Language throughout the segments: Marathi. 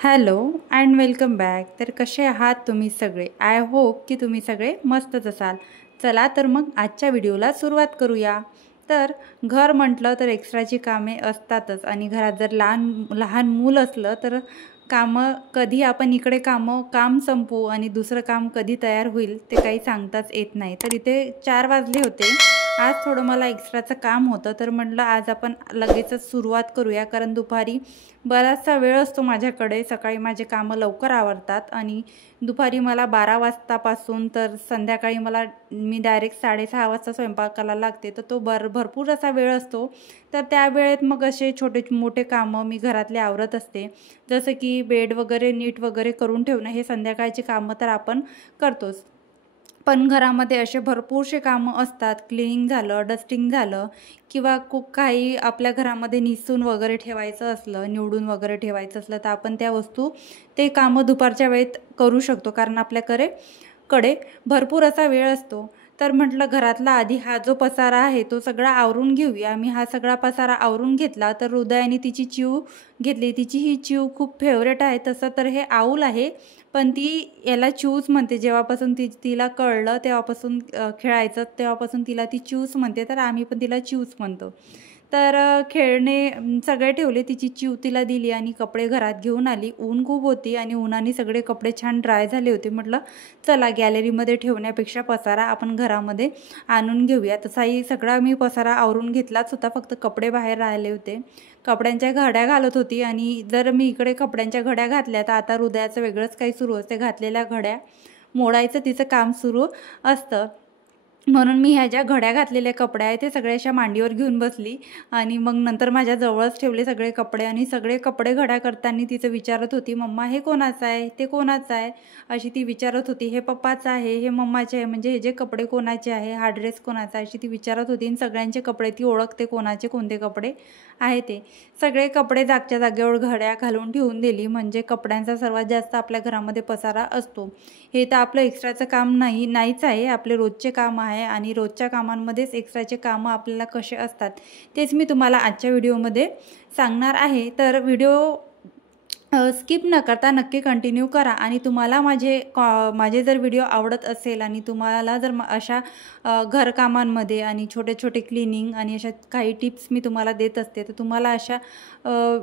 Hello and welcome back. तर कसे आहात तुम्ही सगळे? आय होप की तुम्ही सगळे मस्तच असाल. चला तर मग आजच्या व्हिडिओला सुरुवात करूया. तर घर म्हटलं तर एक्स्ट्राची कामे असतातच आणि घरात जर लहान लहान मूल असलं तर कामं कधी आपण इकडे काम संपवू आणि दुसरं काम कधी तयार होईल ते काही सांगताच येत नाही. तर इथे 4 वाजले होते. आज थोडं मला एक्स्ट्राचं काम होतं तर म्हटलं आज आपण लगेचच सुरुवात करूया, कारण दुपारी बराचसा वेळ असतो माझ्याकडे. सकाळी माझे कामं लवकर आवरतात आणि दुपारी मला 12 वाजतापासून तर संध्याकाळी मी डायरेक्ट 6:30 वाजता स्वयंपाकाला लागते. तर तो भरपूर असा वेळ असतो. तर त्या वेळेत मग असे छोटे मोठे कामं मी घरातले आवरत असते. जसं की बेड वगैरे नीट वगैरे करून ठेवणं, हे संध्याकाळची कामं तर आपण करतोच. पण घरामध्ये असे भरपूरसे कामं असतात. क्लिनिंग झालं, डस्टिंग झालं किंवा काही आपल्या घरामध्ये निसून वगैरे ठेवायचं असलं, निवडून वगैरे ठेवायचं असलं तर आपण त्या वस्तू ते कामं दुपारच्या वेळेत करू शकतो, कारण आपल्याकडे भरपूर असा वेळ असतो. तर म्हटलं घरातला आधी हा जो पसारा आहे तो सगळा आवरून घेऊया. मी हा सगळा पसारा आवरून घेतला. तर हृदयाने तिची चिव घेतली. तिची ही चिव खूप फेवरेट आहे. तसं तर हे आऊल आहे, पण ती याला चिवच म्हणते. जेव्हापासून तिला कळलं तेव्हापासून खेळायचं तेव्हापासून तिला ती चिवच म्हणते. तर आम्ही पण तिला चिवच म्हणतो. तर खेळणे सगळे ठेवले. तिची चिव तिला दिली आणि कपडे घरात घेऊन आली. ऊन खूप होती आणि उन्हाने सगळे कपडे छान ड्राय झाले होते. म्हटलं चला गॅलरीमध्ये ठेवण्यापेक्षा पसारा आपण घरामध्ये आणून घेऊया. तसाही सगळा मी पसारा आवरून घेतलाच होता, फक्त कपडे बाहेर राहिले होते. कपड्यांच्या घड्या घालत होती आणि जर मी इकडे कपड्यांच्या घड्या घातल्या तर आता हृदयाचं वेगळंच काही सुरू असते. घातलेल्या घड्या मोडायचं तिचं काम सुरू असतं. म्हणून मी ह्या ज्या घड्या घातलेल्या कपड्या आहेत ते सगळे अशा मांडीवर घेऊन बसली आणि मग नंतर माझ्या जवळच ठेवले सगळे कपडे. आणि सगळे कपडे घड्या करताना तिचं विचारत होती, मम्मा हे कोणाचं आहे, ते कोणाचं आहे, अशी ती विचारत होती. हे पप्पाचं आहे, हे मम्माचे आहे, म्हणजे हे जे कपडे कोणाचे आहे, हा ड्रेस कोणाचा आहे, अशी ती विचारत होती. आणि सगळ्यांचे कपडे ती ओळखते, कोणाचे कोणते कपडे आहे ते. सगळे कपडे जागच्या जागेवर घड्या घालून ठेवून दिली. म्हणजे कपड्यांचा सर्वात जास्त आपल्या घरामध्ये पसारा असतो. हे तर आपलं एक्स्ट्राचं काम नाहीच आहे, आपले रोजचे काम आहे. आणि रोजच्या कामांमध्येच एक्स्ट्राचे कामं आपल्याला कसे असतात तेच मी तुम्हाला आजच्या व्हिडिओमध्ये सांगणार आहे. तर व्हिडिओ स्किप न करता नक्की कंटिन्यू करा. आणि तुम्हाला माझे जर व्हिडिओ आवडत असेल आणि तुम्हाला जर अशा घरकामांमध्ये आणि छोटे छोटे क्लिनिंग आणि अशा काही टिप्स मी तुम्हाला देत असते, तर तुम्हाला अशा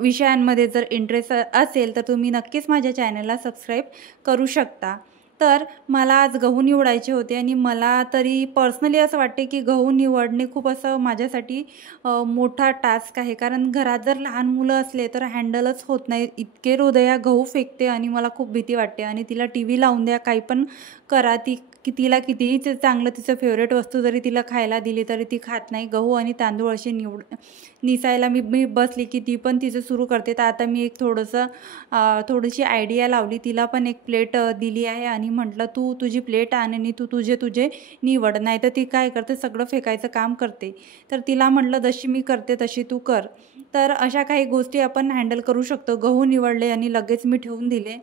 विषयांमध्ये जर इंटरेस्ट असेल तर तुम्ही नक्कीच माझ्या चॅनलला सबस्क्राईब करू शकता. तर मला आज गहू निवडायचे होते आणि मला तरी पर्सनली असं वाटते की गहू निवडणे खूप असं माझ्यासाठी मोठा टास्क आहे. कारण घरात जर लहान मुलं असले तर हँडलच होत नाही. इतके हृदया गहू फेकते आणि मला खूप भीती वाटते. आणि तिला TV लावून द्या, काही पण करा, तिला कितीही चांगलं तिचं फेवरेट वस्तू जरी तिला खायला दिली तरी ती खात नाही. गहू आणि तांदूळ असे निसायला मी बसली की ती पण तिचं सुरू करते. तर आता मी एक थोडीशी आयडिया लावली. तिला पण एक प्लेट दिली आहे आणि म्हटलं तू तुझी प्लेट आण आणि तू तुझे निवड, नाही तर ती काय करते सगळं फेकायचं काम करते. तर तिला म्हटलं जशी मी करते तशी तू कर. तर अशा काही गोष्टी आपण हँडल करू शकतो. गहू निवडले आणि लगेच मी ठेवून दिले.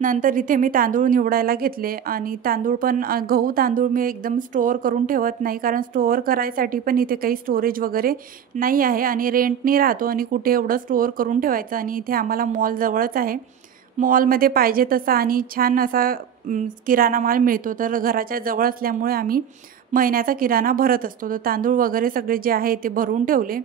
नंतर इथे मी तांदूळ निवडायला घेतले आणि तांदूळ पण गहू तांदूळ मी एकदम स्टोअर करून ठेवत नाही, कारण स्टोअर करायसाठी पण इथे काही स्टोरेज वगैरे नाही आहे आणि रेंटनी राहतो आणि कुठे एवढं स्टोअर करून ठेवायचं. आणि इथे आम्हाला मॉल जवळच आहे. मॉलमध्ये पाहिजे तसा आणि छान असा किराणा माल मिळतो. तर घराच्या जवळ असल्यामुळे आम्ही महिन्याचा किराणा भरत असतो. तर तांदूळ वगैरे सगळे जे आहे ते भरून ठेवले.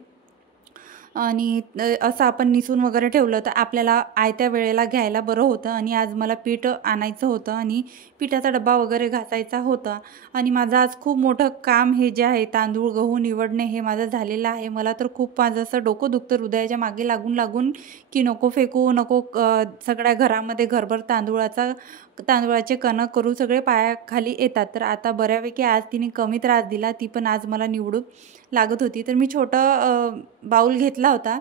आणि असं आपण निसून वगैरे ठेवलं तर आपल्याला आयत्या वेळेला घ्यायला बरं होतं. आणि आज मला पीठ आणायचं होतं आणि पिठाचा डब्बा वगैरे घासायचा होता. आणि माझं आज खूप मोठं काम हे जे आहे तांदूळ गहू निवडणे हे माझं झालेलं आहे. मला तर खूप माझं असं डोकं दुखतं हृदयाच्या मागे लागून की नको फेकू नको, सगळ्या घरामध्ये घरभर तांदूळाचे कणक करू सगळे पायाखाली येतात. तर आता बऱ्यापैकी आज तिने कमी त्रास दिला. ती पण आज मला निवडू लागत होती. तर मी छोटं बाऊल घेतला होता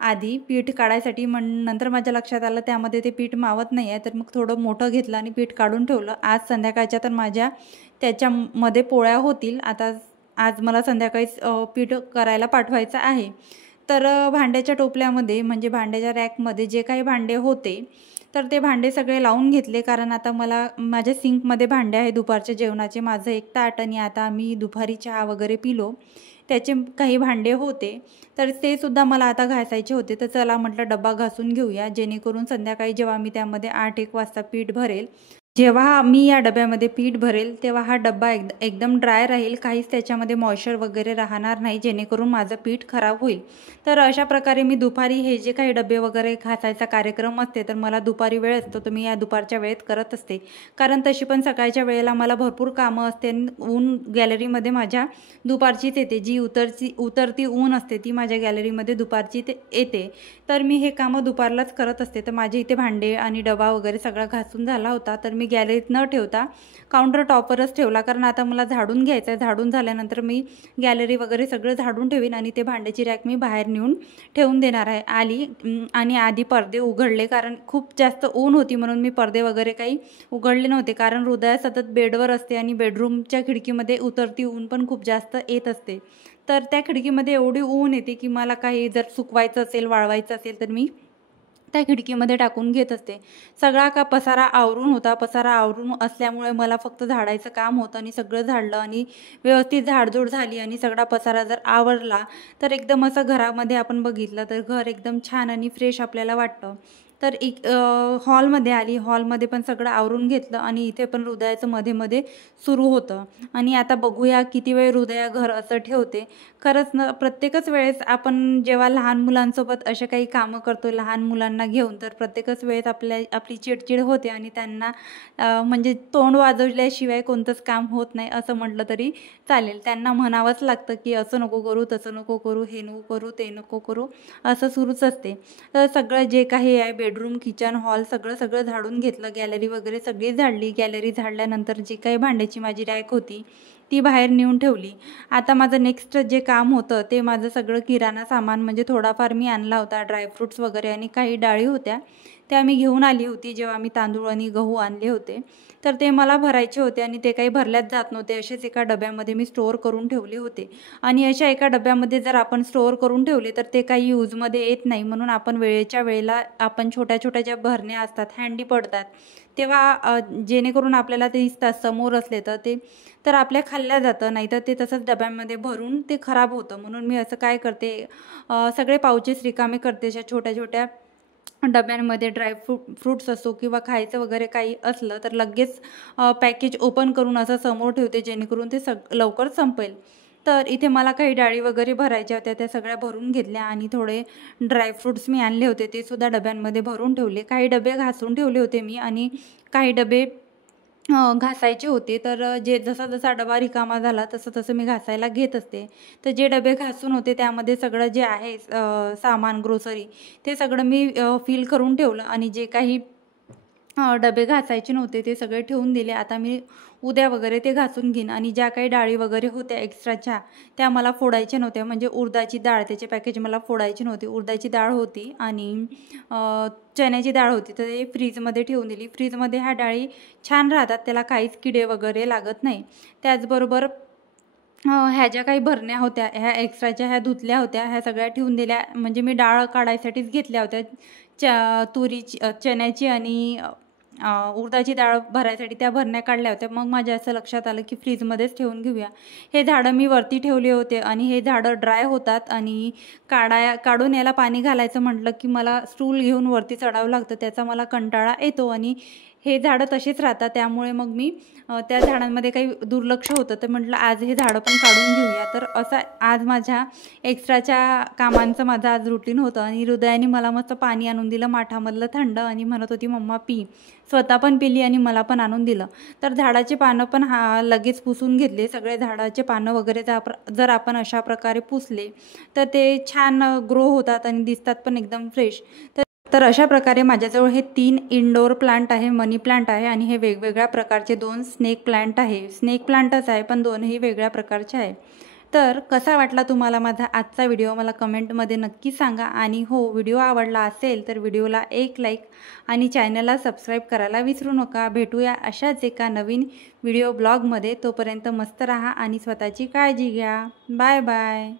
आधी पीठ काढायसाठी. नंतर माझ्या लक्षात आलं त्यामध्ये ते पीठ मावत नाही आहे, तर मग थोडं मोठं घेतलं आणि पीठ काढून ठेवलं. आज संध्याकाळच्या तर माझ्या त्याच्यामध्ये पोळ्या होतील. आज मला संध्याकाळीच पीठ करायला पाठवायचं आहे. तर भांड्याच्या टोपल्यामध्ये म्हणजे भांड्याच्या रॅकमध्ये जे काही भांडे होते तर ते भांडे सगळे लावून घेतले. कारण आता मला माझ्या सिंकमध्ये भांडे आहे दुपारच्या जेवणाचे, माझं एक ताट. आणि आता आम्ही दुपारी चहा वगैरे पिलो. त्याचे काही भांडे होते, तर ते सुद्धा मला आता घासायचे होते. तर चला म्हटलं डब्बा घासून घेऊया, जेणेकरून संध्याकाळी जेव्हा मी त्यामध्ये 8-1 वाजता पीठ भरेल, जेव्हा मी या डब्यामध्ये पीठ भरेल तेव्हा हा डब्बा एकदम ड्राय राहील, काहीच त्याच्यामध्ये मॉइश्चर वगैरे राहणार नाही, जेणेकरून माझं पीठ खराब होईल. तर अशा प्रकारे मी दुपारी हे जे काही डबे वगैरे घासायचा कार्यक्रम असते, तर मला दुपारी वेळ असतो, तर मी या दुपारच्या वेळेत करत असते. कारण तशी पण सकाळच्या वेळेला मला भरपूर कामं असते. ऊन गॅलरीमध्ये माझ्या दुपारचीच येते, जी उतरती ऊन असते ती माझ्या गॅलरीमध्ये दुपारची येते. तर मी हे कामं दुपारलाच करत असते. तर माझे इथे भांडे आणि डबा वगैरे सगळा घासून झाला होता, तर मी गॅलरीत न ठेवता काउंटर टॉपवरच ठेवला, कारण आता मला झाडून घ्यायचं आहे. झाडून झाल्यानंतर मी गॅलरी वगैरे सगळं झाडून ठेवीन आणि ते भांड्याची रॅक मी बाहेर नेऊन ठेवून देणार आहे. आणि आधी पडदे उघडले, कारण खूप जास्त ऊन होती म्हणून मी पडदे वगैरे काही उघडले नव्हते, कारण हृदया सतत बेडवर असते आणि बेडरूमच्या खिडकीमध्ये उतरती ऊन पण खूप जास्त येत असते. तर त्या खिडकीमध्ये एवढी ऊन येते की मला काही जर सुकवायचं असेल, वाळवायचं असेल, तर मी त्या खिडकीमध्ये टाकून घेत असते. सगळा का पसारा आवरून होता. पसारा आवरून असल्यामुळे मला फक्त झाडायचं काम होतं आणि सगळं झाडलं आणि व्यवस्थित झाडझूड झाली आणि सगळा पसारा जर आवरला तर एकदम असं घरामध्ये आपण बघितलं तर घर एकदम छान आणि फ्रेश आपल्याला वाटतं. तर हॉलमध्ये आली, हॉलमध्ये पण सगळं आवरून घेतलं आणि इथे पण हृदयाचं मध्ये मध्ये सुरू होतं. आणि आता बघूया किती वेळ हृदया घर असं ठेवते. खरंच ना, प्रत्येकच वेळेस आपण जेव्हा लहान मुलांसोबत असे काही कामं करतो लहान मुलांना घेऊन, तर प्रत्येकच वेळेस आपली चिडचिड होते आणि त्यांना म्हणजे तोंड वाजवल्याशिवाय कोणतंच काम होत नाही असं म्हटलं तरी चालेल. त्यांना म्हणावंच लागतं की असं नको करू, तसं नको करू, हे नको करू, ते नको करू, असं सुरूच असते. तर सगळं जे काही आहे बेडरूम, किचन, हॉल सगळं झाडून घेतलं. गॅलरी वगैरे सगळी झाडली. गॅलरी झाडल्यानंतर जी काही भांड्याची माझी रॅक होती ती बाहेर नेऊन ठेवली. आता माझं नेक्स्ट जे काम होतं ते माझं सगळं किराणा सामान, म्हणजे थोडाफार मी आणला होता, ड्रायफ्रूट्स वगैरे आणि काही डाळी होत्या त्या मी घेऊन आली होती जेव्हा मी तांदूळ आणि गहू आणले होते. तर ते मला भरायचे होते आणि ते काही भरल्याच जात नव्हते. असेच एका डब्यामध्ये मी स्टोअर करून ठेवले होते. आणि अशा एका डब्यामध्ये जर आपण स्टोअर करून ठेवले तर ते काही यूजमध्ये येत नाही, म्हणून आपण वेळेच्या वेळेला आपण छोट्या छोट्या ज्या भरण्या असतात, हँडी पडतात, तेव्हा जेणेकरून आपल्याला ते दिसतात समोर असले तर आपल्या खाल्ल्या जातं, नाहीतर ते तसंच डब्यामध्ये भरून ते खराब होतं. म्हणून मी असं काय करते, सगळे पाउचेस रिकामे करते. अशा छोट्या छोट्या डब्यांमध्ये फ्रूट्स असो किंवा खायचं वगैरे काही असलं तर लगेच पॅकेज ओपन करून असं समोर ठेवते, जेणेकरून ते लवकर संपेल. तर इथे मला काही डाळी वगैरे भरायच्या होत्या, त्या सगळ्या भरून घेतल्या आणि थोडे ड्रायफ्रूट्स मी आणले होते ते सुद्धा डब्यांमध्ये भरून ठेवले. काही डबे घासून ठेवले होते मी आणि काही डबे घासायचे होते. तर जसा जसा डबा रिकामा झाला तसं तसं मी घासायला घेत असते. तर जे डबे घासून होते त्यामध्ये सगळं जे आहे सामान, ग्रोसरी, ते सगळं मी फिल करून ठेवलं आणि जे काही डबे घासायचे नव्हते ते सगळे ठेवून दिले. आता मी उद्या वगैरे ते घासून घेईन. आणि ज्या काही डाळी वगैरे होत्या एक्स्ट्राच्या त्या मला फोडायच्या नव्हत्या, म्हणजे उडदाची डाळ, त्याचे पॅकेज मला फोडायचे नव्हते. उडदाची डाळ होती आणि चण्याची डाळ होती, तर ते फ्रीजमध्ये ठेवून दिली. फ्रीजमध्ये ह्या डाळी छान राहतात, त्याला काहीच किडे वगैरे लागत नाही. त्याचबरोबर ह्या ज्या काही भरण्या होत्या ह्या एक्स्ट्राच्या ह्या धुतल्या होत्या, ह्या सगळ्या ठेवून दिल्या. म्हणजे मी डाळ काढायसाठीच घेतल्या होत्या, तुरीची, चण्याची आणि उडदाची डाळ भरायसाठी त्या भरण्या काढल्या होत्या. मग माझ्या असं लक्षात आलं की फ्रीजमध्येच ठेवून घेऊया. हे झाडं मी वरती ठेवले होते आणि हे झाडं ड्राय होतात आणि काढून याला पाणी घालायचं म्हटलं की मला स्टूल घेऊन वरती चढावं लागतं, त्याचा मला कंटाळा येतो आणि हे झाडं तशीच राहतात. त्यामुळे मग मी त्या झाडांमध्ये काही दुर्लक्ष होतं, तर म्हटलं आज हे झाडं पण काढून घेऊया. तर असं आज माझ्या एक्स्ट्राच्या कामांचं माझं आज रुटीन होतं. आणि हृदयाने मला मस्त पाणी आणून दिलं माठामधलं थंड आणि म्हणत होती मम्मा पी. स्वतः पण पिली आणि मला पण आणून दिलं. तर झाडाचे पानं पण लगेच पुसून घेतले. सगळे झाडाचे पानं वगैरे जर आपण अशा प्रकारे पुसले तर ते छान ग्रो होतात आणि दिसतात पण एकदम फ्रेश. तर अशा प्रकारे माझ्याजवळ हे 3 इंडोर प्लांट आहे, मनी प्लांट आहे आणि हे वेगवेगळ्या प्रकारचे 2 स्नेक प्लांट आहे. स्नेक प्लांटच आहे पण दोनही वेगळ्या प्रकारचे आहे. तर कसा वाटला तुम्हाला माझा आजचा व्हिडिओ मला कमेंटमध्ये नक्की सांगा. आणि हो, व्हिडिओ आवडला असेल तर व्हिडिओला एक लाईक आणि चॅनलला सबस्क्राईब करायला विसरू नका. भेटूया अशाच एका नवीन व्हिडिओ ब्लॉगमध्ये. तोपर्यंत मस्त राहा आणि स्वतःची काळजी घ्या. Bye bye.